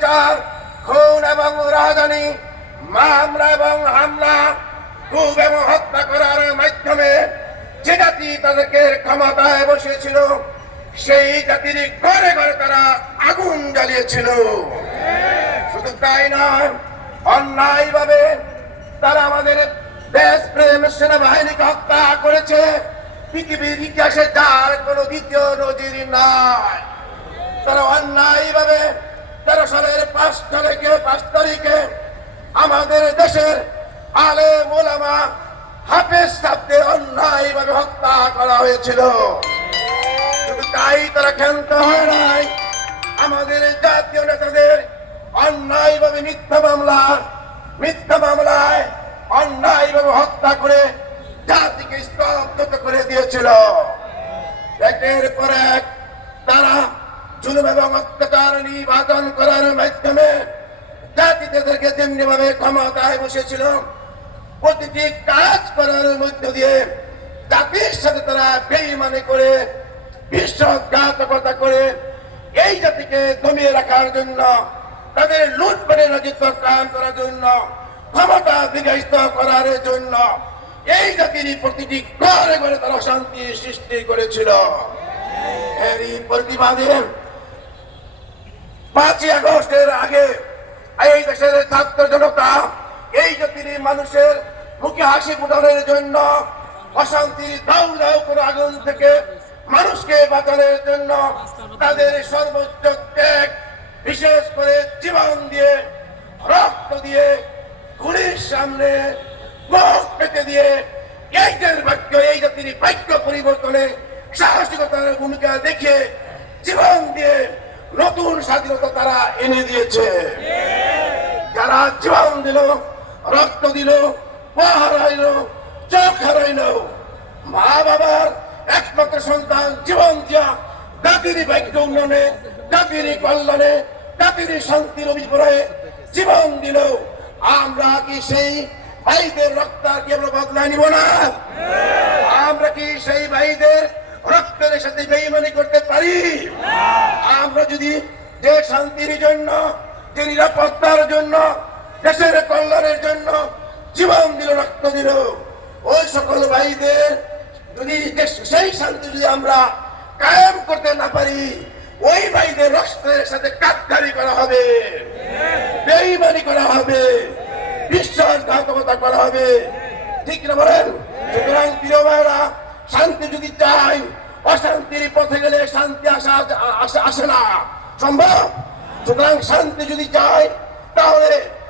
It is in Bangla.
অত্যাচার খুন এবং রাজধানী মামলা এবং হামলা খুব এবং হত্যা করার মাধ্যমে যে জাতি তাদেরকে ক্ষমতায় বসেছিল সেই জাতির ঘরে ঘরে তারা আগুন জ্বালিয়েছিল। শুধু তাই নয় অন্যায় ভাবে তারা আমাদের দেশ প্রেম সেনাবাহিনীকে হত্যা করেছে। পৃথিবীর ইতিহাসে যার কোনো দ্বিতীয় নজির নাই। তারা অন্যায় ভাবে তেরো সালের পাঁচ তারিখে পাঁচ তারিখে আমাদের দেশের আলে মোলামা হাফেজ সাহেবদের অন্যায় ভাবে হত্যা করা হয়েছিল। তাই তারা ক্ষান্ত হয় নাই। আমাদের জাতীয় নেতাদের অন্যায় ভাবে মিথ্যা মামলা, মিথ্যা মামলায় অন্যায় ভাবে হত্যা করে জাতিকে স্তব্ধ করে দিয়েছিল। একের পর এক জুলুম এবং অত্যাচার নির্বাচন করার মাধ্যমে জাতিদেরকে যেমনি ভাবে ক্ষমতায় বসেছিল প্রতিটি কাজ করার মধ্য দিয়ে জাতির সাথে তারা বেইমানি করে বিশ্বাসঘাতকতা করে এই জাতিকে দমিয়ে রাখার জন্য তাদের লুটপাটের রাজত্ব কায়ম করার জন্য ক্ষমতা বিকাশিত করার জন্য এই জাতির প্রতিটি ঘরে ঘরে তারা শান্তি সৃষ্টি করেছিল এরই প্রতিবাদে পাঁচই আগস্টের আগে এই দেশের ছাত্র জনতা এই জাতির মানুষের মুখে হাসি ফুটানোর জন্য অশান্তির দাউ দাউ করে আগুন থেকে মানুষকে বাঁচানোর জন্য তাদের সর্বোচ্চ ত্যাগ, বিশেষ করে জীবন দিয়ে, রক্ত দিয়ে গুলির সামনে মুখ পেতে দিয়ে এইদের বাক্য এই জাতির বাক্য পরিবর্তনে সাহসিকতার ভূমিকা দেখে জীবন দিয়ে নতুন স্বাধীনতা তারা এনে দিয়েছে। যারা জীবন দিল, রক্ত দিল পা হারাইল চোখ হারাইল মা বাবার একমাত্র সন্তান জীবন দিয়া জাতির বাক্য উন্নয়নে জাতির কল্যাণে জাতির শান্তির অভিপ্রায়ে জীবন দিল। আমরা কি সেই ভাইদের রক্ত আর কি আমরা বদলা নিব না? আমরা কি সেই ভাইদের সাথে বেইমানি করতে পারি? আমরা যদি দেশ শান্তির জন্য, যে নিরাপত্তার জন্য, দেশের কল্যাণের জন্য জীবন দিল, রক্ত দিল, ওই সকল ভাইদের যদি সেই শান্তি যদি আমরা কায়েম করতে না পারি, ওই ভাইদের রক্তের সাথে কাকতারি করা হবে, বেইমানি করা হবে, বিশ্বাসঘাতকতা করা হবে। ঠিক না বলেন? সুতরাং প্রিয় ভাইরা শান্তি যদি চাই অশান্তির পথে গেলে শান্তি আসা আসে- না। সম্ভব? সুতরাং শান্তি যদি চায় তাহলে